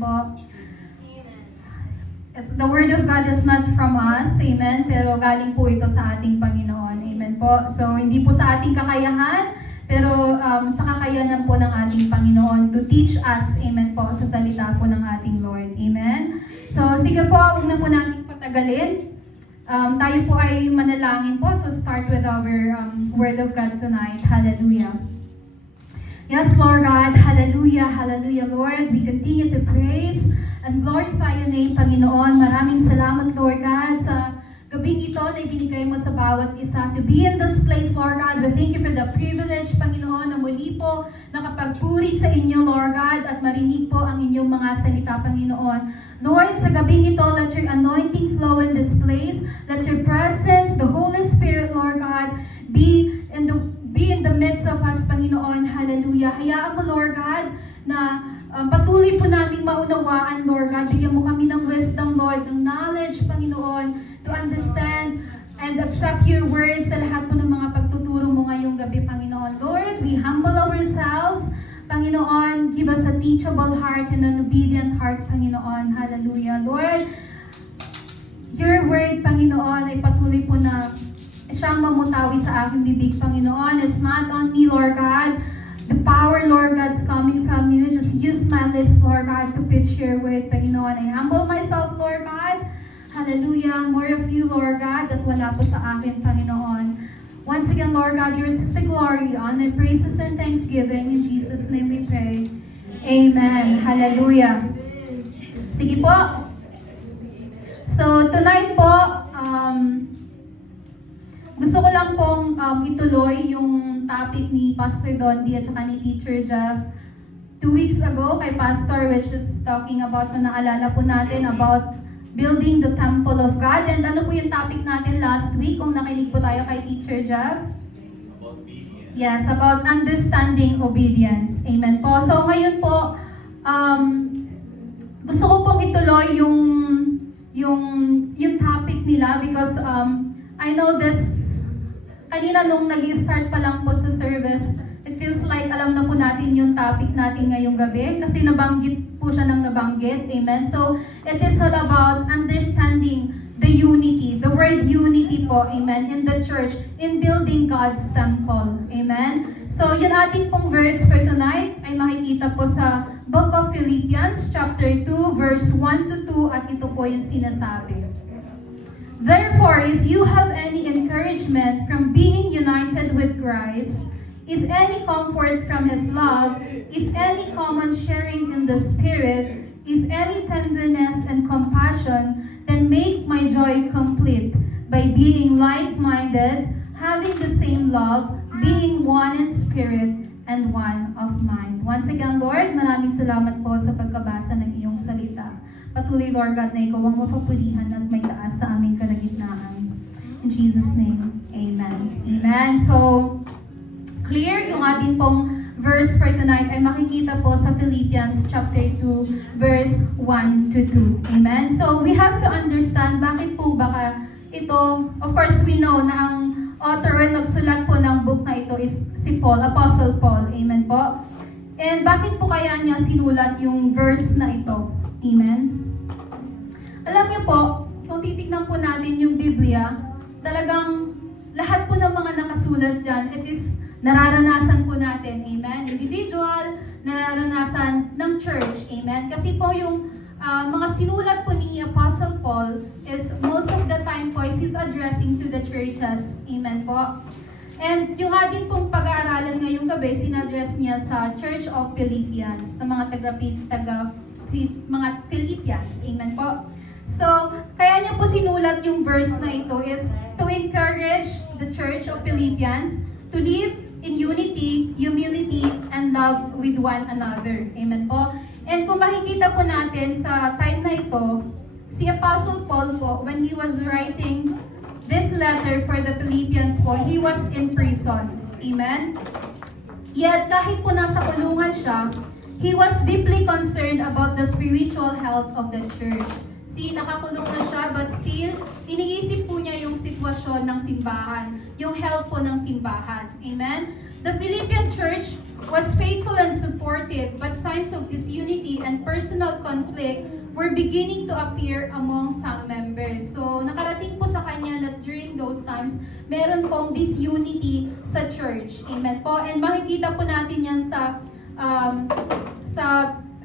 po. It's, the word of God is not from us, amen, pero galing po ito sa ating Panginoon, amen po. So, hindi po sa ating kakayahan, pero sa kakayanan po ng ating Panginoon to teach us, amen po, sa salita po ng ating Lord, amen. So, sige po, huwag na po natin patagalin. Tayo po ay manalangin po to start with our word of God tonight. Hallelujah. Yes, Lord God, hallelujah, hallelujah, Lord. We continue to praise and glorify your name, Panginoon. Maraming salamat, Lord God, sa gabing ito na ibinigay mo sa bawat isa to be in this place, Lord God. We thank you for the privilege, Panginoon, na muli po nakapagpuri sa inyo, Lord God, at marinig po ang inyong mga salita, Panginoon. Lord, sa gabing ito, let your anointing flow in this place. Let your presence, the Holy Spirit, Lord God, be in the midst of us, Panginoon. Hallelujah. Hayaan mo, Lord God, na patuloy po naming maunawaan, Lord God. Bigyan mo kami ng wisdom, Lord, ng knowledge, Panginoon, to understand and accept your words sa lahat po ng mga pagtuturo mo ngayong gabi, Panginoon. Lord, we humble ourselves. Panginoon, give us a teachable heart and an obedient heart, Panginoon. Hallelujah. Lord, your word, Panginoon, ay patuloy po na siyang mamutawi sa aking bibig, Panginoon. It's not on me, Lord God. The power, Lord God, is coming from you. Just use my lips, Lord God, to pitch your word, Panginoon. I humble myself, Lord God. Hallelujah. More of you, Lord God, that wala po sa akin, Panginoon. Once again, Lord God, yours is the glory, honor, praises, and thanksgiving. In Jesus' name we pray. Amen. Hallelujah. Sige po. So, tonight po, gusto ko lang pong ituloy yung topic ni Pastor Dondi at saka ni Teacher Jeff 2 weeks ago kay Pastor, which is talking about, kung naalala po natin, about building the temple of God. And ano po yung topic natin last week, kung nakinig po tayo kay Teacher Jeff? About obedience. Yes, about understanding obedience. Amen po. So ngayon po, gusto ko pong ituloy yung topic nila because I know this, kanina nung nag-start pa lang po sa service, it feels like alam na po natin yung topic natin ngayong gabi kasi nabanggit po siya ng nabanggit. Amen? So, it is all about understanding the unity, the word unity po, amen, in the church, in building God's temple. Amen? So, yun ating pong verse for tonight ay makikita po sa Book of Philippians, chapter 2, verse 1 to 2, at ito po yung sinasabi. Therefore, if you have any encouragement from being united with Christ, if any comfort from His love, if any common sharing in the Spirit, if any tenderness and compassion, then make my joy complete by being like-minded, having the same love, being one in spirit, and one of mind. Once again, Lord, maraming salamat po sa pagkabasa ng iyong salita. Patuloy, Lord God, na ikaw ang mapapulihan at may taas sa aming kalagitnaan. In Jesus' name, amen. Amen. So, clear yung ating pong verse for tonight ay makikita po sa Philippians chapter 2, verse 1 to 2. Amen. So, we have to understand bakit po baka ito, of course, we know na ang author o nagsulat po ng book na ito is si Paul, Apostle Paul. Amen po. And bakit po kaya niya sinulat yung verse na ito? Amen. Alam niyo po, kung titignan po natin yung Biblia, talagang lahat po ng mga nakasulat dyan, it is nararanasan po natin, amen? Individual, nararanasan ng church, amen? Kasi po yung mga sinulat po ni Apostle Paul is most of the time po is he's addressing to the churches, amen po? And yung ating pong pag-aaralan ngayong gabi, sinaddress niya sa Church of Philippians, sa mga mga Philippians, amen po? So, kaya niya po sinulat yung verse na ito is to encourage the Church of Philippians to live in unity, humility, and love with one another. Amen po? And kung makikita po natin sa time na ito, si Apostle Paul po, when he was writing this letter for the Philippians po, he was in prison. Amen? Yet, kahit po nasa kulungan siya, he was deeply concerned about the spiritual health of the church. See, nakakulong na siya, but still, iniisip po niya yung sitwasyon ng simbahan, yung health po ng simbahan. Amen? The Philippian church was faithful and supportive, but signs of disunity and personal conflict were beginning to appear among some members. So, nakarating po sa kanya that during those times, meron pong disunity sa church. Amen po. And makikita po natin yan sa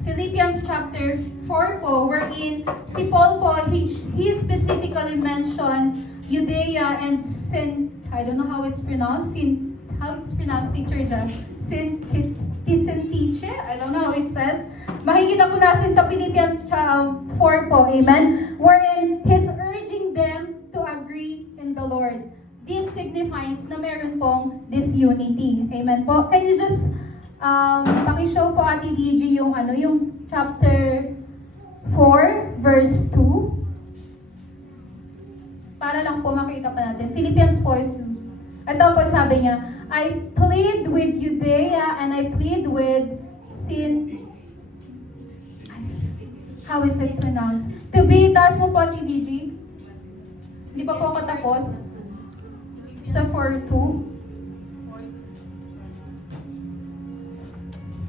Philippians chapter 4 po, wherein si Paul po, he specifically mentioned Judea and I don't know how it's pronounced, teacher dyan, Sintiche, I don't know how it says. Makikita po natin sa Philippians 4 po, amen, wherein he's urging them to agree in the Lord. This signifies na meron pong disunity. Amen po. Can you just paki-show po Ate DG yung chapter 4 verse 2 para lang po makita pa natin. Philippians 4:2. Ito po sabi niya, I plead with Judea and I plead with how is it pronounced? To be, taas mo po Ate DG. Hindi pa po ako tapos. Sa 4:2.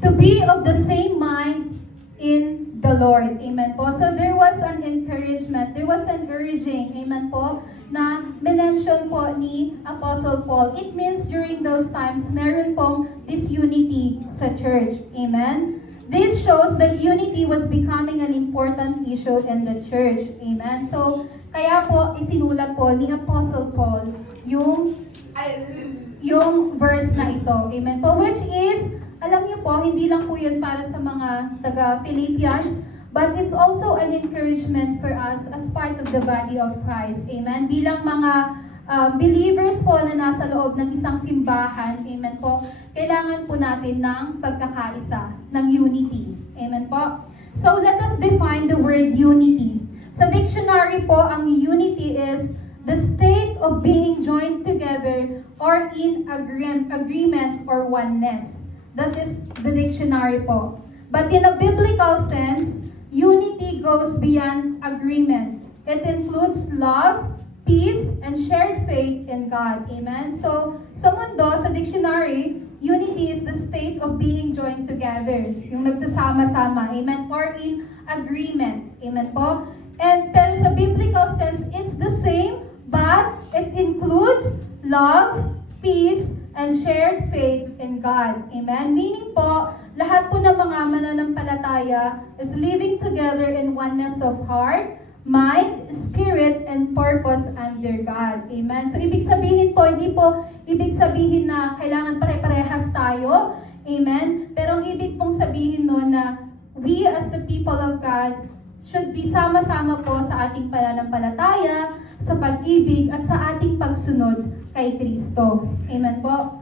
To be of the same mind in the Lord. Amen po. So there was an encouragement, there was an urging, amen po, na mention po ni Apostle Paul. It means during those times, meron pong disunity sa church. Amen? This shows that unity was becoming an important issue in the church. Amen? So, kaya po, isinulat po ni Apostle Paul yung verse na ito. Amen po. Which is, alam niyo po, hindi lang po yun para sa mga taga-Philippians, but it's also an encouragement for us as part of the body of Christ. Amen? Bilang mga believers po na nasa loob ng isang simbahan, amen po, kailangan po natin ng pagkakaisa, ng unity. Amen po? So, let us define the word unity. Sa dictionary po, ang unity is the state of being joined together or in agreement or oneness. That is the dictionary po. But in a biblical sense, unity goes beyond agreement. It includes love, peace, and shared faith in God. Amen? So, sa mundo, sa dictionary, unity is the state of being joined together. Yung nagsasama-sama. Amen? Or in agreement. Amen po? Pero sa biblical sense, it's the same, but it includes love, peace, and shared faith in God. Amen? Meaning po, lahat po ng mga mananampalataya is living together in oneness of heart, mind, spirit, and purpose under God. Amen? So, ibig sabihin po, hindi po ibig sabihin na kailangan pare-parehas tayo. Amen? Pero ang ibig pong sabihin no na we as the people of God should be sama-sama po sa ating pananampalataya, sa pag-ibig, at sa ating pagsunod kay Kristo. Amen po?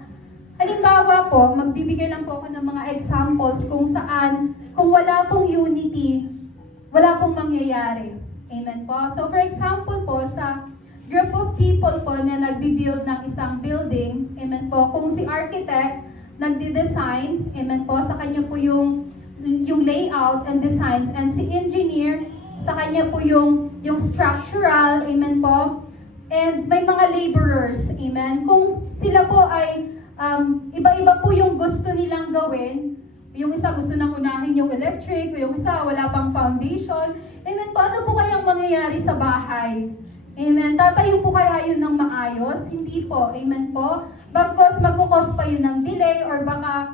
Halimbawa po, magbibigay lang po ako ng mga examples kung saan, kung wala pong unity, wala pong mangyayari. Amen po? So for example po, sa group of people po na nagbi-build ng isang building, amen po, kung si architect nagdi-design, amen po, sa kanya po yung layout and designs, and si engineer, sa kanya po yung structural, amen po, and may mga laborers, amen. Kung sila po ay iba-iba po yung gusto nilang gawin, yung isa gusto nang unahin yung electric, yung isa wala pang foundation, amen po, ano po kayang mangyayari sa bahay? Amen. Tatayo po kaya yun ng maayos? Hindi po, amen po. Bagkos magkukos pa yun ng delay, or baka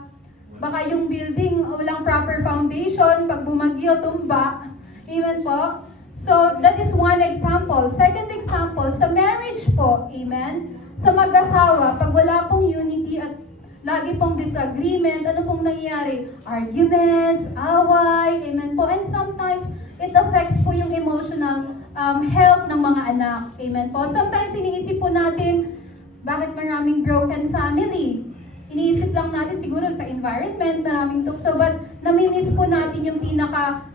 yung building walang proper foundation, pag bumagyo, tumba. Amen po? So, that is one example. Second example, sa marriage po, amen? Sa mag-asawa, pag wala pong unity at lagi pong disagreement, ano pong nangyayari? Arguments, away, amen po? And sometimes, it affects po yung emotional health ng mga anak. Amen po? Sometimes, iniisip po natin, bakit maraming broken family? Iniisip lang natin siguro sa environment, maraming tukso, but namimiss po natin yung pinaka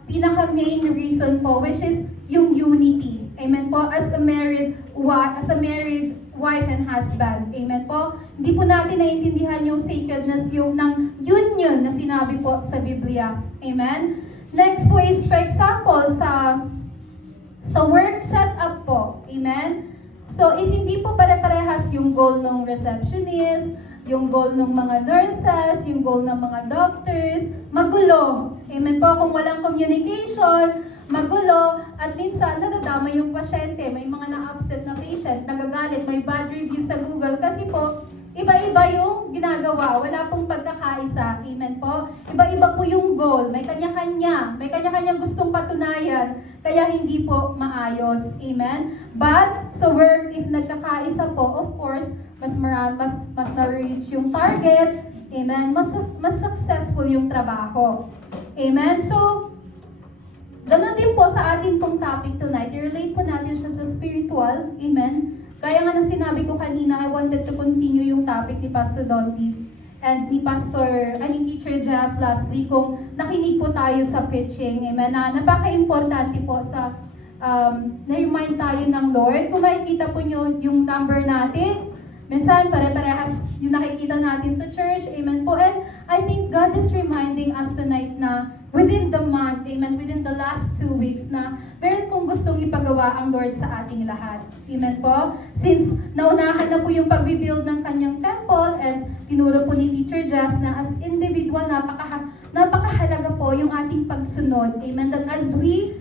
main reason po, which is yung unity. Amen po? As a married wife and husband. Amen po? Hindi po natin naiintindihan yung sacredness ng union na sinabi po sa Biblia. Amen? Next po is, for example, sa work setup po. Amen? So, if hindi po pare-parehas yung goal ng receptionist, yung goal ng mga nurses, yung goal ng mga doctors, magulo. Amen po, kung walang communication, magulo, at minsan nadadama yung pasyente, may mga na-upset na patient, nagagalit, may bad review sa Google kasi po, iba-iba yung ginagawa, wala pong pagkakaisa. Amen po? Iba-iba po yung goal, may kanya-kanya gustong patunayan, kaya hindi po maayos. Amen? But, sa work, if nagkakaisa po, of course, mas na-reach yung target. Amen? Mas successful yung trabaho. Amen? So, ganun din po sa ating pong topic tonight. I-relate po natin siya sa spiritual. Amen? Kaya nga na sinabi ko kanina, I wanted to continue yung topic ni Pastor Donty and ni Teacher Jeff last week kung nakinig po tayo sa preaching. Amen? Na napaka-importante po sa na-remind tayo ng Lord. Kung makikita po nyo yung number natin, minsan pare-parehas yung nakikita natin sa church. Amen po. And I think God is reminding us tonight na within the month, amen, within the last 2 weeks na meron pong gustong ipagawa ang Lord sa ating lahat. Amen po? Since naunahan na po yung pag-rebuild ng kanyang temple and tinuro po ni Teacher Jeff na as individual, napakahalaga po yung ating pagsunod. Amen? That as we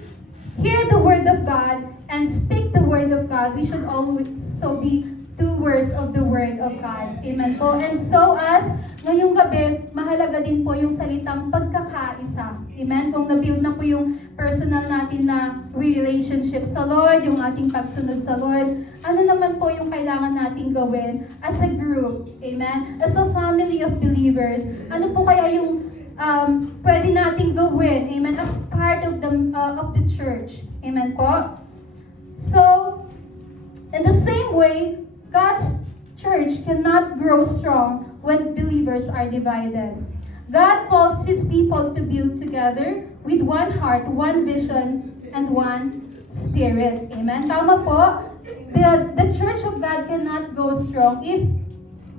hear the Word of God and speak the Word of God, we should also be doers of the Word of God. Amen po. And so as ngayong gabi, mahalaga din po yung salitang pagkakaisa. Amen? Kung na-build na po yung personal natin na relationship sa Lord, yung ating pagsunod sa Lord, ano naman po yung kailangan nating gawin as a group? Amen? As a family of believers, ano po kaya yung pwede nating gawin? Amen? As part of the church. Amen po? So, in the same way, God's church cannot grow strong when believers are divided. God calls His people to build together with one heart, one vision, and one spirit. Amen? Tama po? The church of God cannot go strong if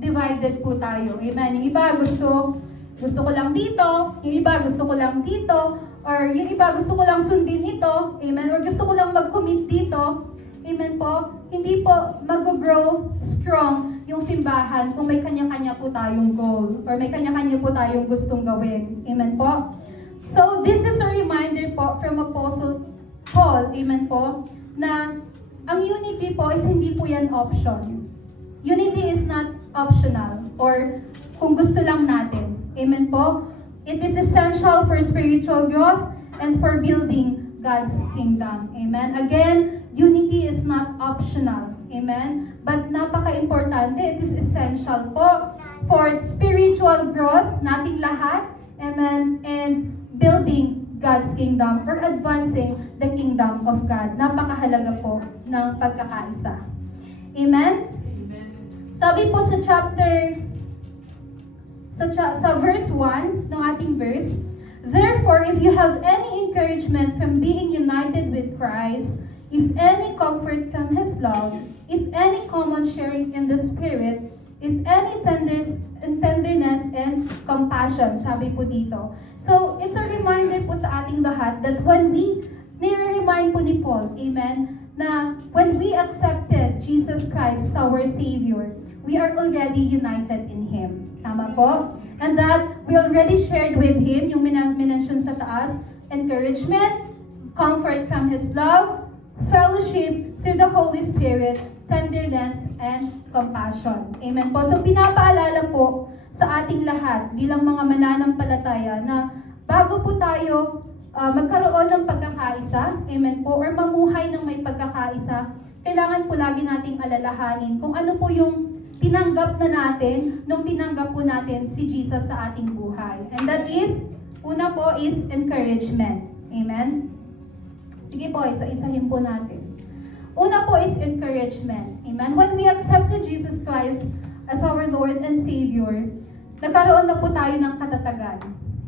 divided po tayo. Amen? Yung iba gusto ko lang dito, yung iba gusto ko lang dito, or yung iba gusto ko lang sundin ito. Amen? Or gusto ko lang mag-commit dito. Amen po? Hindi po mag-grow strong yung simbahan kung may kanya-kanya po tayong goal or may kanya-kanya po tayong gustong gawin. Amen po? So, this is a reminder po from Apostle Paul, amen po, na ang unity po is hindi po yan option. Unity is not optional or kung gusto lang natin. Amen po? It is essential for spiritual growth and for building God's kingdom. Amen? Again, unity is not optional. Amen? But napaka-importante, it is essential po for spiritual growth nating lahat. Amen? And building God's kingdom or advancing the kingdom of God. Napakahalaga po ng pagkakaisa. Amen? Sabi po sa verse 1 ng ating verse, therefore, if you have any encouragement from being united with Christ, if any comfort from His love, if any common sharing in the Spirit, if any tenderness and compassion, sabi po dito. So, it's a reminder po sa ating lahat that when nire-remind po ni Paul, amen, na when we accepted Jesus Christ as our Savior, we are already united in Him. Tama po? And that we already shared with Him, yung minention sa taas, encouragement, comfort from His love, fellowship through the Holy Spirit, tenderness, and compassion. Amen po. So pinapaalala po sa ating lahat bilang mga mananampalataya na bago po tayo magkaroon ng pagkakaisa, amen po, or mamuhay ng may pagkakaisa, kailangan po lagi nating alalahanin kung ano po yung tinanggap na natin nung tinanggap po natin si Jesus sa ating buhay. And that is, una po is encouragement. Amen? Sige po, isa-isahin po natin. Una po is encouragement. Amen? When we accepted Jesus Christ as our Lord and Savior, nagkaroon na po tayo ng katatagan.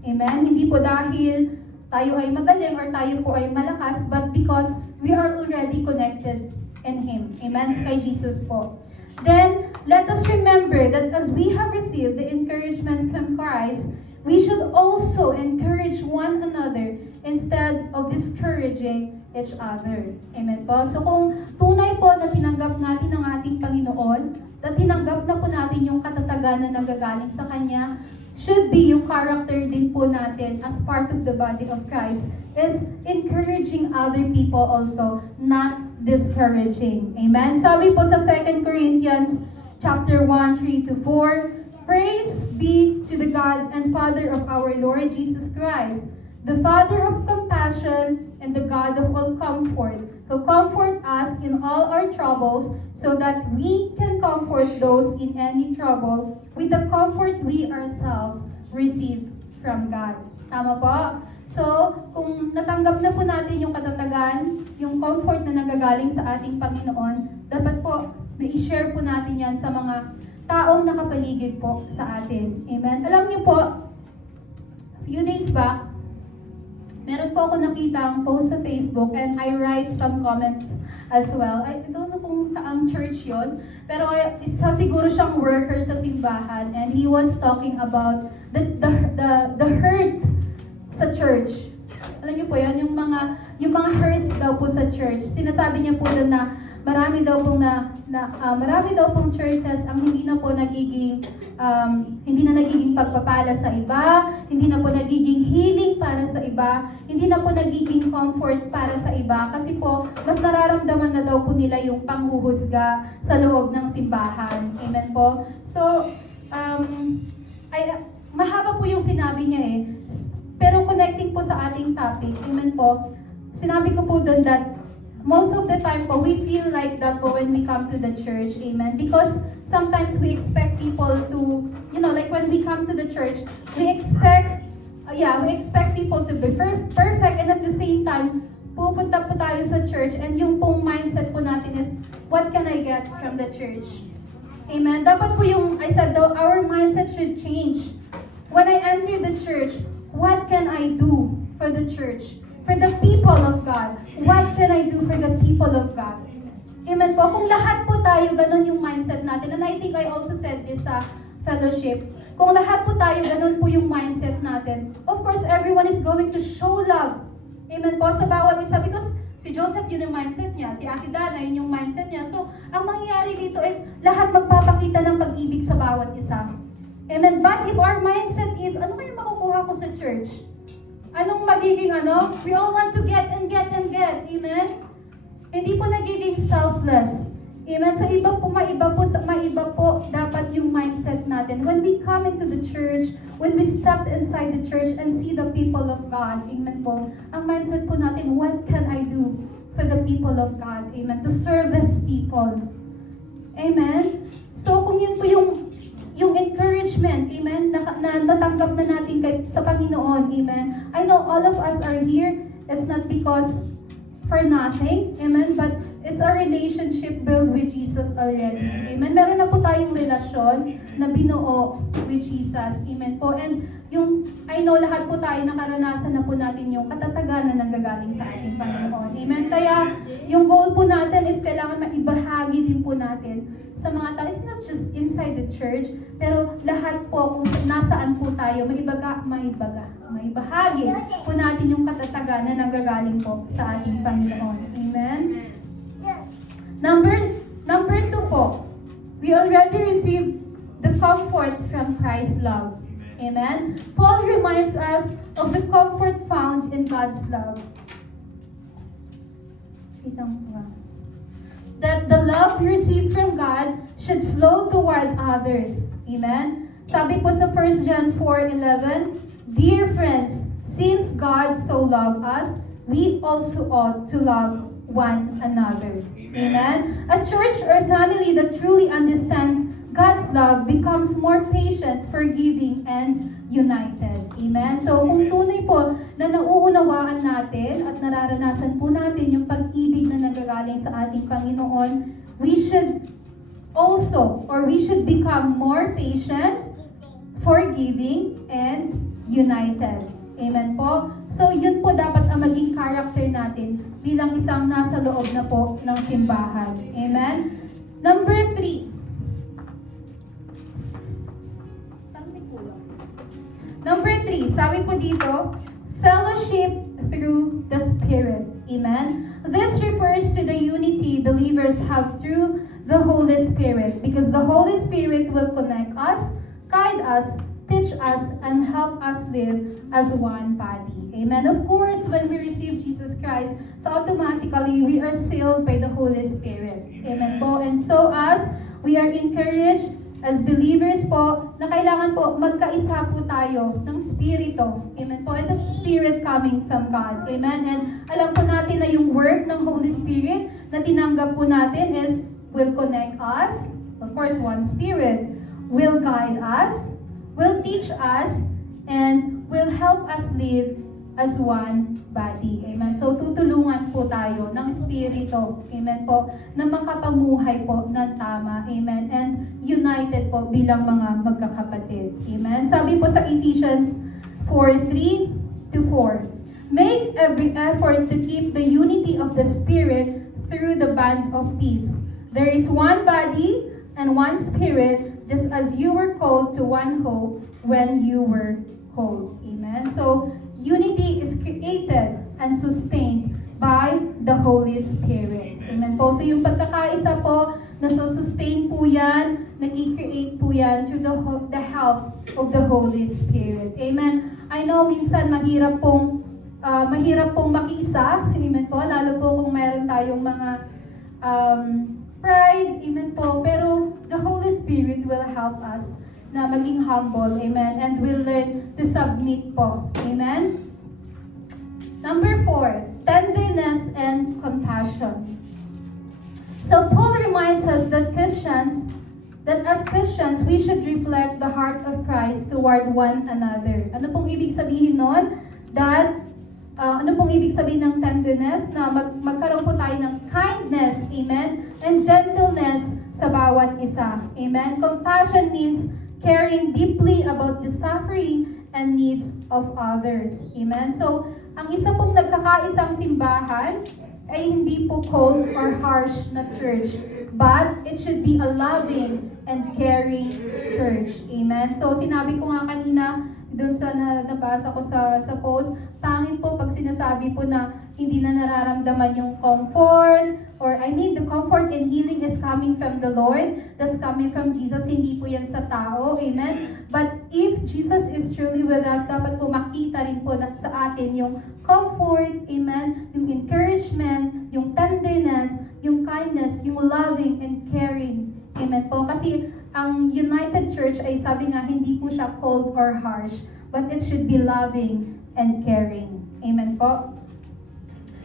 Amen? Hindi po dahil tayo ay magaling or tayo po ay malakas, but because we are already connected in Him. Amen? Kay Jesus po. Then, let us remember that as we have received the encouragement from Christ, we should also encourage one another instead of discouraging each other. Amen po. So kung tunay po na tinanggap natin ang ating Panginoon, na tinanggap na po natin yung katatagan na nanggagaling sa Kanya, should be yung character din po natin as part of the body of Christ is encouraging other people also, not discouraging. Amen? Sabi po sa 2 Corinthians chapter 1, 3-4, Praise be to the God and Father of our Lord Jesus Christ, the Father of compassion and the God of all comfort, who comfort us in all our troubles, so that we can comfort those in any trouble with the comfort we ourselves receive from God. Tama po? So, kung natanggap na po natin yung katatagan, yung comfort na nanggagaling sa ating Panginoon, dapat po may i-share po natin yan sa mga taong nakapaligid po sa atin. Amen? Alam niyo po, few days back, meron po ako nakitang post sa Facebook and I write some comments as well. I don't know kung saang church yon, pero isa siguro siyang worker sa simbahan and he was talking about the hurt sa church. Alam niyo po yan, yung mga hurts daw po sa church. Sinasabi niya po doon na marami daw pong churches ang hindi na nagiging pagpapala sa iba, hindi na po nagiging healing para sa iba, hindi na po nagiging comfort para sa iba, kasi po mas nararamdaman na daw po nila yung panghuhusga sa loob ng simbahan. Amen po. So, mahaba po yung sinabi niya eh. Pero connecting po sa ating topic, amen po, sinabi ko po doon that most of the time po, we feel like that po when we come to the church, amen? Because sometimes we expect people to, like when we come to the church, we expect people to be perfect, and at the same time, pupunta po tayo sa church and yung pong mindset po natin is, what can I get from the church? Amen? Dapat po I said, our mindset should change. When I enter the church, what can I do for the church? For the people of God. What can I do for the people of God? Amen po. Kung lahat po tayo, ganun yung mindset natin. And I think I also said this sa fellowship. Kung lahat po tayo, ganun po yung mindset natin. Of course, everyone is going to show love. Amen po. Sa bawat isa. Because si Joseph, yun yung mindset niya. Si Ate Dana, yun yung mindset niya. So, ang mangyayari dito is, lahat magpapakita ng pag-ibig sa bawat isa. Amen. But if our mindset is, ano kayo makukuha ko sa church? Anong magiging We all want to get and get and get. Amen? Hindi po nagiging selfless. Amen? So maiba po dapat yung mindset natin. When we come into the church, when we step inside the church and see the people of God, amen po, ang mindset po natin, what can I do for the people of God? Amen? To serve these people. Amen? So kung yun po yung encouragement, amen, na natanggap na natin sa Panginoon, amen. I know all of us are here, it's not because for nothing, amen, but it's a relationship built with Jesus already, amen. Meron na po tayong relasyon na binuo with Jesus, amen po. And I know lahat po tayo nakaranasan na po natin yung katatagan na nanggagaling sa ating Panginoon, amen. Kaya yung goal po natin is kailangan maibahagi din po natin sa mga tao. It's not just inside the church, pero lahat po, kung nasaan po tayo, maibahagi po natin yung katatagan na nanggagaling po sa ating Panginoon. Amen? Number 2 po, we already received the comfort from Christ's love. Amen? Paul reminds us of the comfort found in God's love. That the love we receive from God should flow toward others. Amen? Sabi po sa 1 John 4:11, Dear friends, since God so loved us, we also ought to love one another. Amen? A church or family that truly understands God's love becomes more patient, forgiving, and united. Amen? So, kung tunay po na nauunawaan natin at nararanasan po natin yung pag-ibig na nagagaling sa ating Panginoon, we should become more patient, forgiving, and united. Amen po? So, yun po dapat ang maging character natin bilang isang nasa loob na po ng simbahan. Amen? Number 3. Number 3, sabi po dito, fellowship through the Spirit. Amen. This refers to the unity believers have through the Holy Spirit, because the Holy Spirit will connect us, guide us, teach us, and help us live as one body. Amen. Of course, when we receive Jesus Christ, so automatically we are sealed by the Holy Spirit. Amen po. And so as we are encouraged as believers po, na kailangan po magkaisa po tayo ng Spirito. Amen po. And the Spirit coming from God. Amen. And alam po natin na yung work ng Holy Spirit na tinanggap po natin is will connect us. Of course, one Spirit. Will guide us, will teach us, and will help us live as one body. Amen. So, tutulungan po tayo ng Espiritu. Amen po. Na makapamuhay po ng tama. Amen. And united po bilang mga magkakapatid. Amen. Sabi po sa Ephesians 4:3-4, make every effort to keep the unity of the Spirit through the bond of peace. There is one body and one Spirit, just as you were called to one hope when you were called. Amen. So, unity is created and sustained by the Holy Spirit. Amen po. So, yung pagkakaisa po, nasusustain po yan, nag-create po yan through the help of the Holy Spirit. Amen. I know minsan mahirap pong makiisa. Amen po. Lalo po kung meron tayong mga pride. Amen po. Pero the Holy Spirit will help us na maging humble. Amen. And we'll learn to submit po. Amen. Number 4, tenderness and compassion. So Paul reminds us that as Christians, we should reflect the heart of Christ toward one another. Ano pong ibig sabihin nun? Ano pong ibig sabihin ng tenderness? Na magkaroon po tayo ng kindness, amen, and gentleness sa bawat isa. Amen. Compassion means caring deeply about the suffering and needs of others. Amen. So, ang isa pong nagkakaisang simbahan ay hindi po cold or harsh na church, but it should be a loving and caring church. Amen. So, sinabi ko nga kanina, doon sa nabasa ko sa post, pangit po pag sinasabi po na hindi na nararamdaman yung comfort, or the comfort and healing is coming from the Lord, that's coming from Jesus, hindi po yan sa tao, amen? But if Jesus is truly with us, dapat po makita rin po sa atin yung comfort, amen? Yung encouragement, yung tenderness, yung kindness, yung loving and caring, amen po? Kasi ang United Church ay sabi nga, hindi po siya cold or harsh, but it should be loving and caring. Amen po?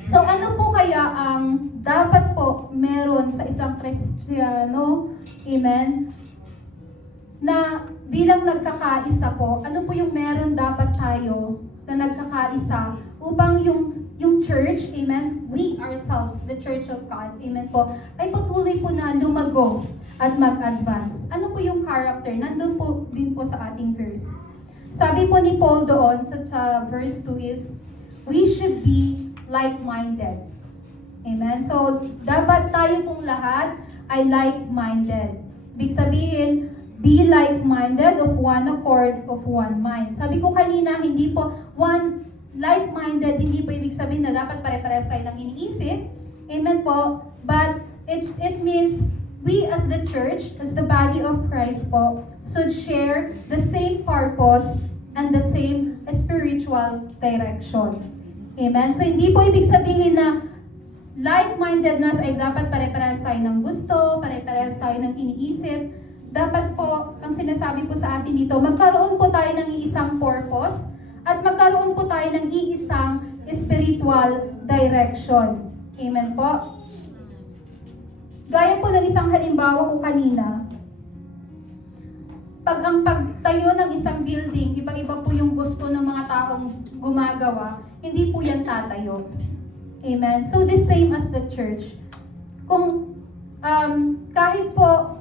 So ano po kaya ang dapat po meron sa isang Kristiyano, amen, na bilang nagkakaisa po, ano po yung meron dapat tayo na nagkakaisa upang yung church, amen, we ourselves, the Church of God, amen po, ay patuloy po na lumago at mag-advance. Ano po yung character? Nandun po din po sa ating verse. Sabi po ni Paul doon sa verse 2 is, we should be like-minded. Amen? So, dapat tayo pong lahat ay like-minded. Ibig sabihin, be like-minded of one accord, of one mind. Sabi ko kanina, hindi po like-minded, hindi po ibig sabihin na dapat pare-pares tayo ng iniisip. Amen po? But it means we as the church, as the body of Christ po, should share the same purpose and the same spiritual direction. Amen? So, hindi po ibig sabihin na like-mindedness ay dapat pare-parehas tayo ng gusto, pare-parehas tayo ng iniisip. Dapat po, ang sinasabi po sa atin dito, magkaroon po tayo ng iisang purpose at magkaroon po tayo ng iisang spiritual direction. Amen po? Gaya po ng isang halimbawa ko kanina, pag ang pagtayo ng isang building, iba-iba po yung gusto ng mga taong gumagawa, hindi po yan tatayo. Amen? So, the same as the church. Kung kahit po,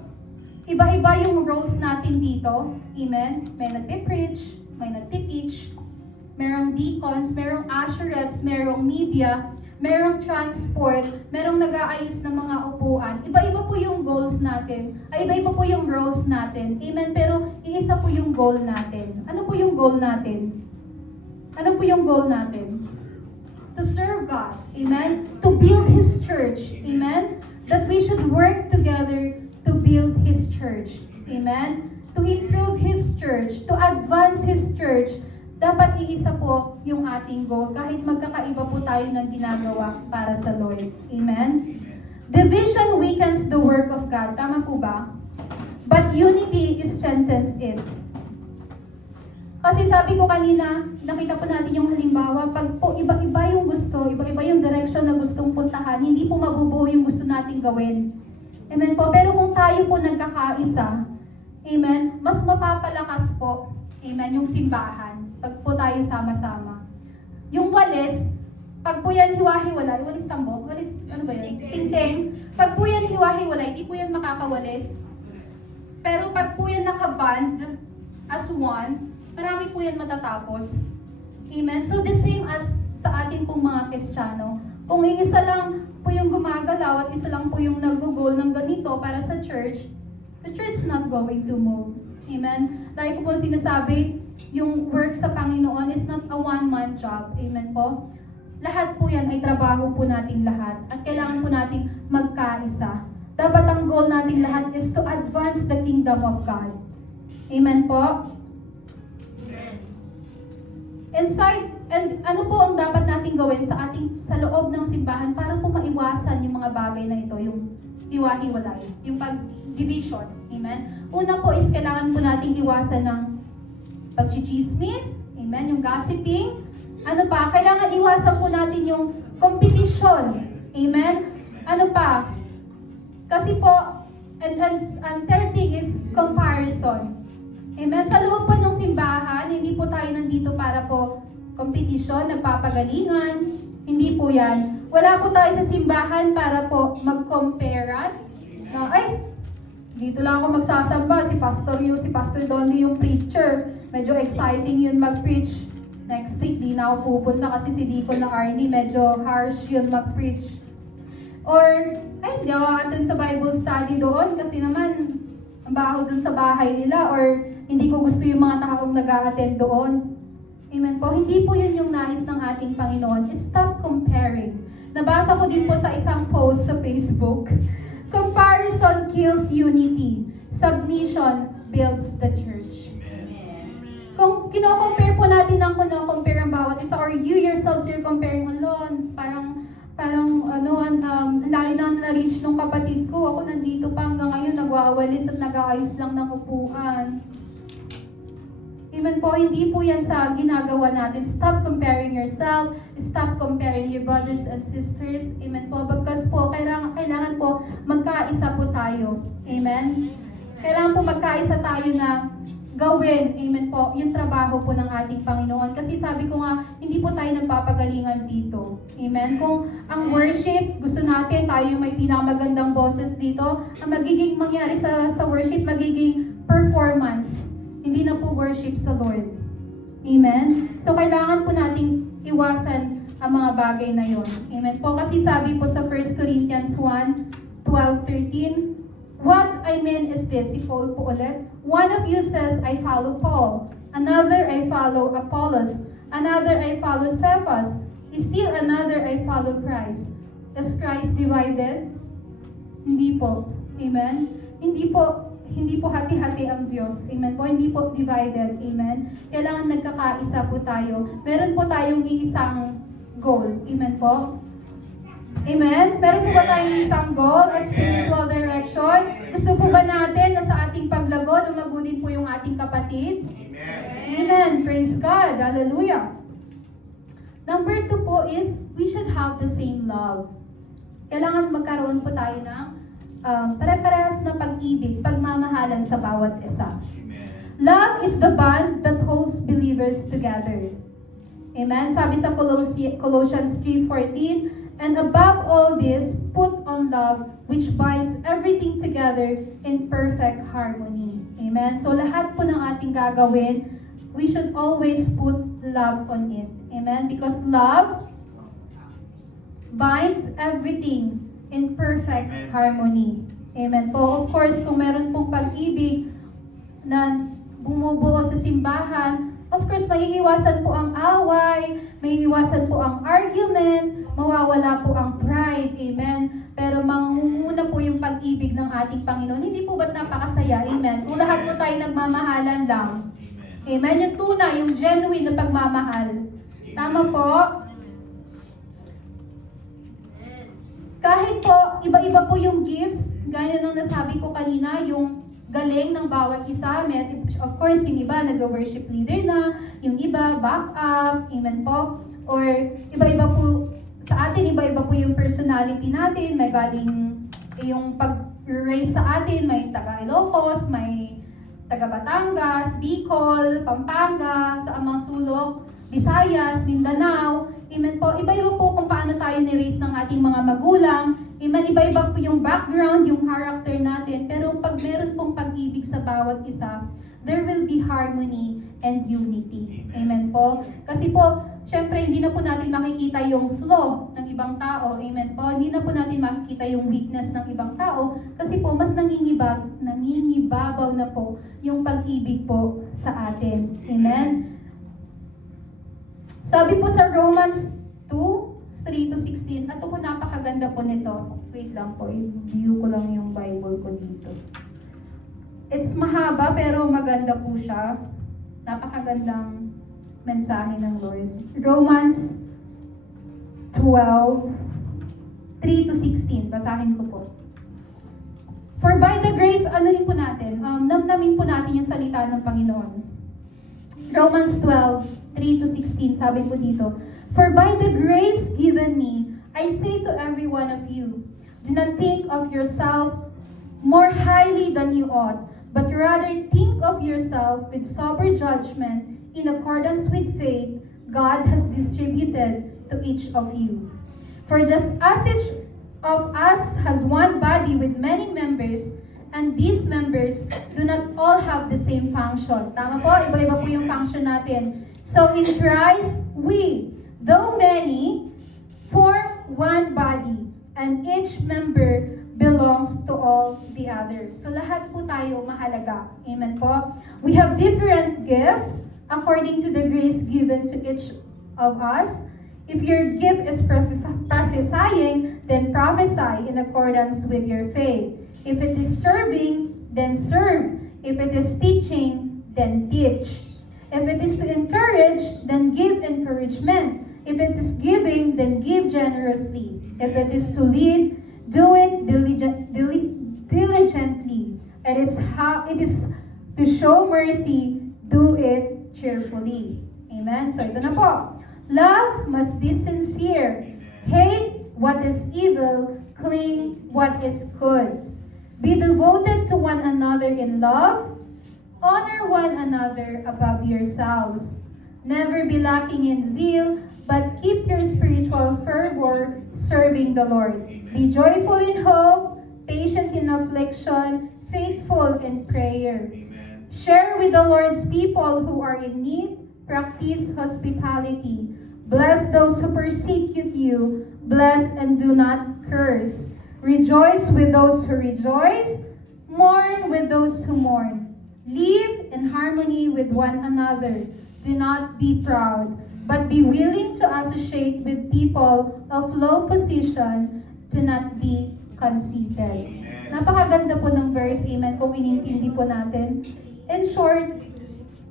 iba-iba yung roles natin dito, amen? May nagpe-preach, may nagte-teach, merong deacons, merong usherettes, merong media, merong transport, merong nag-aayos ng mga upuan. Iba-iba po yung goals natin. Iba-iba po yung roles natin. Amen? Pero iisa po yung goal natin. Ano po yung goal natin? Ano po yung goal natin? To serve God. Amen? To build His church. Amen? That we should work together to build His church. Amen? To improve His church. To advance His church. Dapat iisa po yung ating goal kahit magkakaiba po tayo ng ginagawa para sa Lord. Amen? Division weakens the work of God. Tama po ba? But unity strengthens it. Kasi sabi ko kanina, nakita po natin yung halimbawa, pag po iba-iba yung gusto, iba-iba yung direction na gustong puntahan, hindi po mabubuo yung gusto nating gawin. Amen po. Pero kung tayo po nagkakaisa, amen, mas mapapalakas po, amen, yung simbahan. Pag po tayo sama-sama. Yung walis, pag po yan hiwa-hiwalay, walis tambo, walis, ano ba yan? Ting-ting. Pag po yan hiwa-hiwalay, di po yan makakawalis. Pero pag po yan nakaband as one, marami po yan matatapos. Amen? So the same as sa atin pong mga Kristiyano. Kung isa lang po yung gumagalaw at isa lang po yung nag-goal ng ganito para sa church, the church is not going to move. Amen? Like ko po sinasabi, yung work sa Panginoon is not a one-man job. Amen po? Lahat po yan ay trabaho po nating lahat. At kailangan po nating magkaisa. Dapat ang goal nating lahat is to advance the kingdom of God. Amen po? Inside, and ano po ang dapat nating gawin sa loob ng simbahan para po maiwasan yung mga bagay na ito, yung hiwa-hiwalay, yung pag-division. Amen? Una po is kailangan po nating iwasan ng pagchichismis, amen, yung gossiping. Ano pa? Kailangan iwasan po natin yung competition. Amen? Ano pa? Kasi po, and third thing is comparison. Amen? Sa loob po ng simbahan, hindi po tayo nandito para po competition, nagpapagalingan. Hindi po yan. Wala po tayo sa simbahan para po mag-comparean. Na, ay, dito lang ako magsasamba. Si Pastor Donnie yung preacher. Medyo exciting yun mag-preach. Next week, di na ako pupunta kasi si Deacon na Arnie, medyo harsh yun mag-preach. Or, ay, hindi ako attend sa Bible study doon kasi naman, ang baho dun sa bahay nila. Or, hindi ko gusto yung mga taong nag-a-attend doon. Amen po. Hindi po yun yung nais ng ating Panginoon. Stop comparing. Nabasa ko din po sa isang post sa Facebook. Comparison kills unity. Submission builds the church. Kung kino-compare po natin ang kino-compare ang bawat isa, or you yourselves you're comparing alone, parang ang layo na na-reach nung kapatid ko. Ako nandito pa hanggang ngayon, nagwawalis at nag-aayos lang ng upuan. Amen po, hindi po yan sa ginagawa natin. Stop comparing yourself. Stop comparing your brothers and sisters. Amen po. Bagkas po, kailangan po magkaisa po tayo. Amen? Kailangan po magkaisa tayo na gawin, amen po, yung trabaho po ng ating Panginoon. Kasi sabi ko nga, hindi po tayo nagpapagalingan dito. Amen? Kung ang worship, gusto natin, tayo yung may pinakamagandang boses dito, ang magiging mangyari sa worship, magiging performance. Hindi na po worship sa Lord. Amen? So, kailangan po nating iwasan ang mga bagay na yon. Amen po? Kasi sabi po sa 1 Corinthians 1:12-13, what I mean is this, si Paul po ulit. One of you says, I follow Paul. Another, I follow Apollos. Another, I follow Cephas. Still another, I follow Christ. Is Christ divided? Hindi po. Amen? Hindi po hati-hati ang Diyos. Amen po? Hindi po divided. Amen? Kailangan nagkakaisa po tayo. Meron po tayong iisang goal. Amen po? Amen? Meron po ba tayong isang goal at spiritual direction? Gusto po ba natin na sa ating paglago, lumago din po yung ating kapatid? Amen. Amen. Praise God. Hallelujah. Number 2 po is, we should have the same love. Kailangan magkaroon po tayo ng pare-parehas na pag-ibig, pagmamahalan sa bawat isa. Amen. Love is the bond that holds believers together. Amen? Sabi sa Colossians 3:14, and above all this, put on love, which binds everything together in perfect harmony. Amen? So lahat po ng ating gagawin, we should always put love on it. Amen? Because love binds everything in perfect harmony. Amen po. Of course, kung meron pong pag-ibig na bumubuo sa simbahan, of course, maiiwasan po ang away, maiiwasan po ang argument, mawawala po ang pride. Amen. Pero mangunguna po yung pag-ibig ng ating Panginoon. Hindi po ba't napakasaya? Amen. Kung lahat po tayo nagmamahalan lang. Amen. Yung tunay, yung genuine na pagmamahal. Tama po? Kahit po, iba-iba po yung gifts, gaya ng nasabi ko kanina, yung galing ng bawat isa. Of course, yung iba nag-worship leader na, yung iba back up, amen po. Or iba-iba po, sa atin, iba-iba po yung personality natin, may galing yung pag-raise sa atin, may taga Ilocos, may taga Batangas, Bicol, Pampanga, sa amang sulok, Visayas, Mindanao. Amen po. Iba-iba po kung paano tayo ni-raise ng ating mga magulang. Amen. Iba-iba po yung background, yung character natin. Pero pag meron pong pag-ibig sa bawat isa, there will be harmony and unity. Amen po. Kasi po, syempre, hindi na po natin makikita yung flaw ng ibang tao. Amen po. Hindi na po natin makikita yung weakness ng ibang tao. Kasi po, mas nangingibabaw na po yung pag-ibig po sa atin. Amen. Sabi po sa Romans 2:3-16, ito po napakaganda po nito. Wait lang po, i-view ko lang yung Bible ko dito. It's mahaba pero maganda po siya. Napakagandang mensahe ng Lord. Romans 12:3-16, basahin ko po. For by the grace, anuhin po natin, namnamin po natin yung salita ng Panginoon. Romans 12:3-16, sabi po dito, for by the grace given me, I say to every one of you, do not think of yourself more highly than you ought, but rather think of yourself with sober judgment in accordance with faith God has distributed to each of you. For just as each of us has one body with many members, and these members do not all have the same function. Tama po? Iba-iba po yung function natin. So in Christ, we, though many, form one body, and each member belongs to all the others. So lahat po tayo mahalaga. Amen po? We have different gifts according to the grace given to each of us. If your gift is prophesying, then prophesy in accordance with your faith. If it is serving, then serve. If it is teaching, then teach. If it is to encourage, then give encouragement. If it is giving, then give generously. If it is to lead, do it diligently. It is to show mercy, do it cheerfully. Amen? So ito na po. Love must be sincere. Hate what is evil. Cling what is good. Be devoted to one another in love. Honor one another above yourselves. Never be lacking in zeal, but keep your spiritual fervor serving the Lord. Be joyful in hope, patient in affliction, faithful in prayer. Share with the Lord's people who are in need. Practice hospitality. Bless those who persecute you. Bless and do not curse. Rejoice with those who rejoice. Mourn with those who mourn. Live in harmony with one another. Do not be proud, but be willing to associate with people of low position. Do not be conceited. Napakaganda po ng verse, amen, kung inintindi po natin. In short,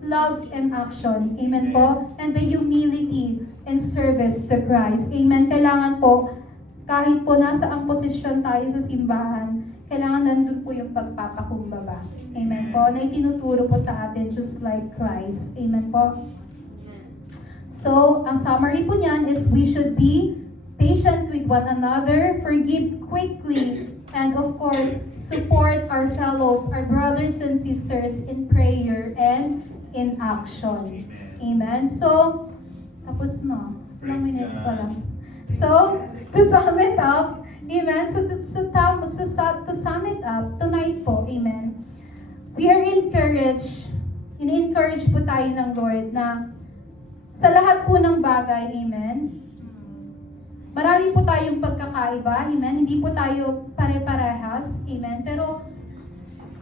love and action, amen po, and the humility and service to Christ. Amen. Kailangan po, kahit po nasa ang posisyon tayo sa simbahan, kailangan nandun po yung pagpapakumbaba. Amen po. Na itinuturo po sa atin just like Christ. Amen po. So, ang summary po niyan is we should be patient with one another, forgive quickly, and of course, support our fellows, our brothers and sisters in prayer and in action. Amen. So, tapos na. Ilang minutes pa lang. So, to sum it up, amen. So, to sum it up, tonight po, amen. We are encouraged, in-encourage po tayo ng Lord na sa lahat po ng bagay, amen. Marami po tayong pagkakaiba, amen. Hindi po tayo pare-parehas, amen. Pero,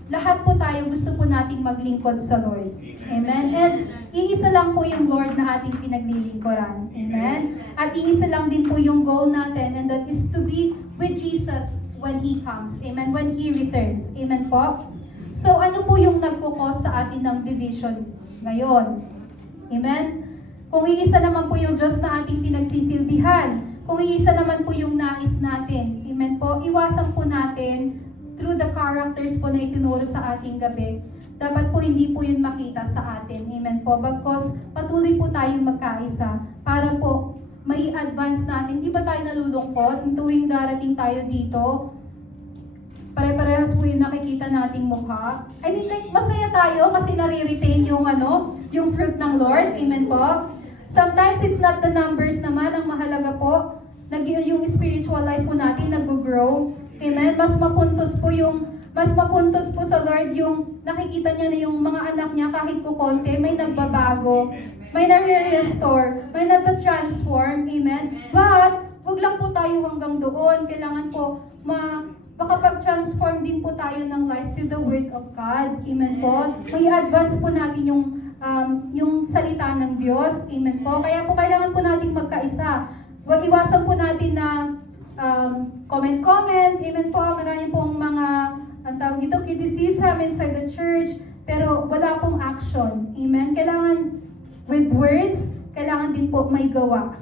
lahat po tayo gusto po nating maglingkod sa Lord. Amen? And iisa lang po yung Lord na ating pinaglilingkuran. Amen? At iisa lang din po yung goal natin, and that is to be with Jesus when He comes. Amen? When He returns. Amen po? So ano po yung nagkukos sa atin ng division ngayon? Amen? Kung iisa naman po yung Diyos na ating pinagsisilbihan, kung iisa naman po yung nais natin, amen po, iwasan po natin through the characters po na itinuro sa ating gabi. Dapat po hindi po yun makita sa atin, amen po, bagkos patuloy po tayong magkaisa para po may advance natin. Di ba tayo nalulungkot tuwing darating tayo dito? Pare-parehas po yung nakikita nating mukha. I mean, like, masaya tayo kasi nare-retain yung yung fruit ng Lord, amen po. Sometimes it's not the numbers naman ang mahalaga po. Yung spiritual life po natin nag-grow. Amen? Mas mapuntos po sa Lord yung nakikita niya na yung mga anak niya kahit po konti, may nagbabago, may nare-restore, may nata-transform. Amen? But, wag lang po tayo hanggang doon. Kailangan po makapag-transform din po tayo ng life through the Word of God. Amen po? May advance po natin yung salita ng Diyos. Amen po? Kaya po kailangan po natin magkaisa. Huwag iwasan po natin na comment. Amen po? Marami pong mga, ang tawag dito, criticism inside the church, pero wala pong action. Amen? Kailangan with words, kailangan din po may gawa.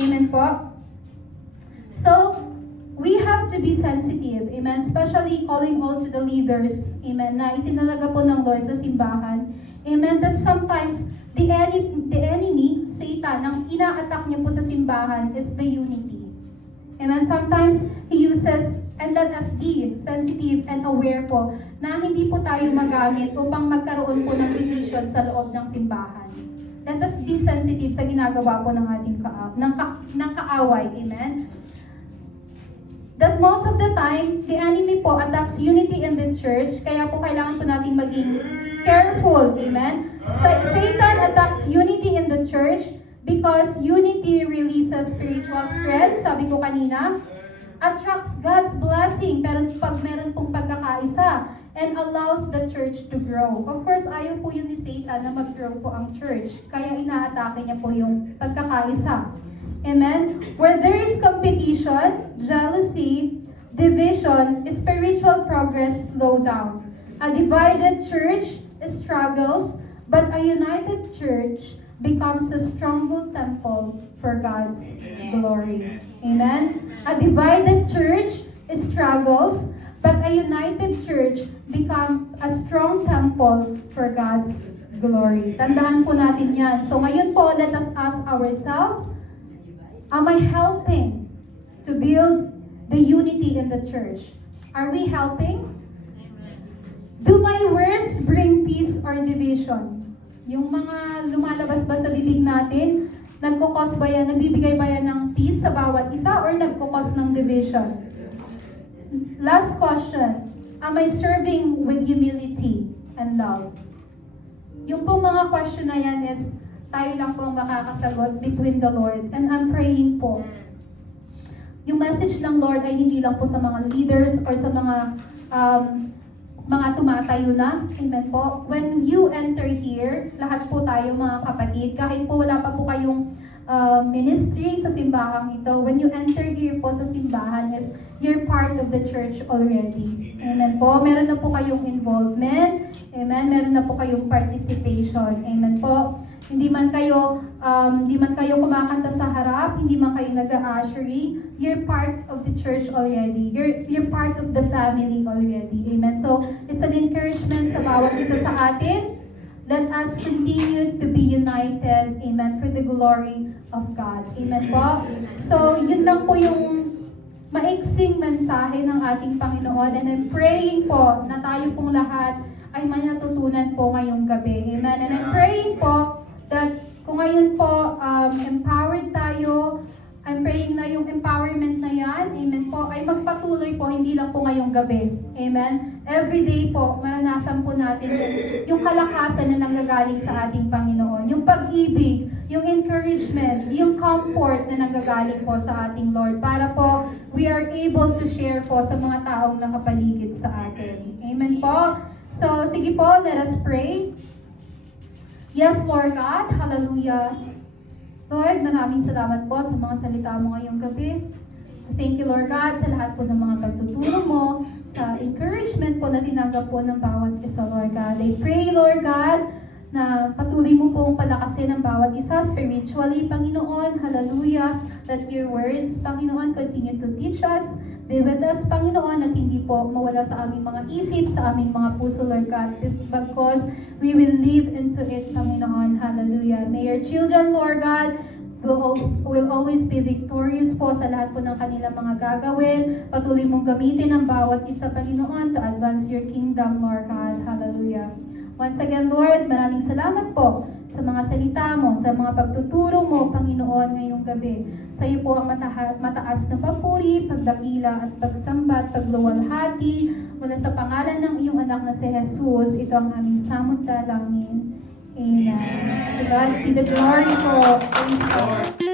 Amen po? So, we have to be sensitive. Amen? Especially calling all to the leaders. Amen? Na itinalaga po ng Lord sa simbahan. Amen? That sometimes, the enemy, Satan, ang ina-attack niya po sa simbahan is the unity. Amen? Sometimes, he uses, and let us be sensitive and aware po, na hindi po tayo magamit upang magkaroon po ng division sa loob ng simbahan. Let us be sensitive sa ginagawa po ng ating kaaway. Amen? That most of the time, the enemy po attacks unity in the church, kaya po kailangan po natin maging careful. Amen? Satan attacks unity in the church because unity releases spiritual strength, sabi ko kanina, attracts God's blessing, pero pag meron pong pagkakaisa, and allows the church to grow. Of course, ayaw po yun ni Satan na mag-grow po ang church, kaya inaatake niya po yung pagkakaisa. Amen? Where there is competition, jealousy, division, spiritual progress slow down. A divided church struggles, but a united church becomes a stronger temple for God's glory. Amen? A divided church struggles, but a united church becomes a strong temple for God's glory. Tandaan po natin yan. So ngayon po, let us ask ourselves, am I helping to build the unity in the church? Are we helping? Do my words bring peace or division? Yung mga lumalabas ba sa bibig natin, nagkukos ba yan, nagbibigay ba yan ng peace sa bawat isa or nagkukos ng division? Last question, am I serving with humility and love? Yung pong mga question na yan is, tayo lang po ang makakasagot between the Lord. And I'm praying po. Yung message ng Lord ay hindi lang po sa mga leaders or sa mga tumatayo na. Amen po. When you enter here, lahat po tayo mga kapatid, kahit po wala pa po kayong ministry sa simbahang ito, when you enter here po sa simbahan is you're part of the church already. Amen po. Meron na po kayong involvement. Amen. Meron na po kayong participation. Amen po. Hindi man kayo kumakanta sa harap, hindi man kayo nag-a-ushery, you're part of the church already. You're part of the family already. Amen. So, it's an encouragement sa bawat isa sa atin. Let us continue to be united. Amen. For the glory of God. Amen po. So, yun lang po yung maiksing mensahe ng ating Panginoon. And I'm praying po na tayo pong lahat ay may natutunan po ngayong gabi. Amen. And I'm praying po that kung ngayon po empowered tayo, I'm praying na yung empowerment na yan, amen po, ay magpatuloy po, hindi lang po ngayong gabi. Amen? Every day po, maranasan po natin yung kalakasan na nanggagaling sa ating Panginoon. Yung pag-ibig, yung encouragement, yung comfort na nanggagaling po sa ating Lord. Para po, we are able to share po sa mga taong nakapaligid sa atin. Amen po? So, sige po, let us pray. Yes, Lord God, hallelujah. Lord, maraming salamat po sa mga salita mo ngayong gabi. Thank you, Lord God, sa lahat po ng mga pagtuturo mo, sa encouragement po na tinanggap po ng bawat isa, Lord God. I pray, Lord God, na patuloy mo pong palakasin ang bawat isa spiritually, Panginoon. Hallelujah. That your words, Panginoon, continue to teach us. Be with us, Panginoon, at hindi po mawala sa aming mga isip, sa aming mga puso, Lord God, because we will live into it, Panginoon. Hallelujah. May your children, Lord God, will always be victorious po sa lahat po ng kanilang mga gagawin. Patuloy mong gamitin ang bawat isa, Panginoon, to advance your kingdom, Lord God. Hallelujah. Once again, Lord, maraming salamat po sa mga salita mo, sa mga pagtuturo mo, Panginoon, ngayong gabi. Sa iyo po ang mataas na papuri, pagdakila at pagsamba at pagluwalhati mula sa pangalan ng iyong anak na si Jesus. Ito ang aming samot dalangin. Amen. To God be the glory po. Praise God.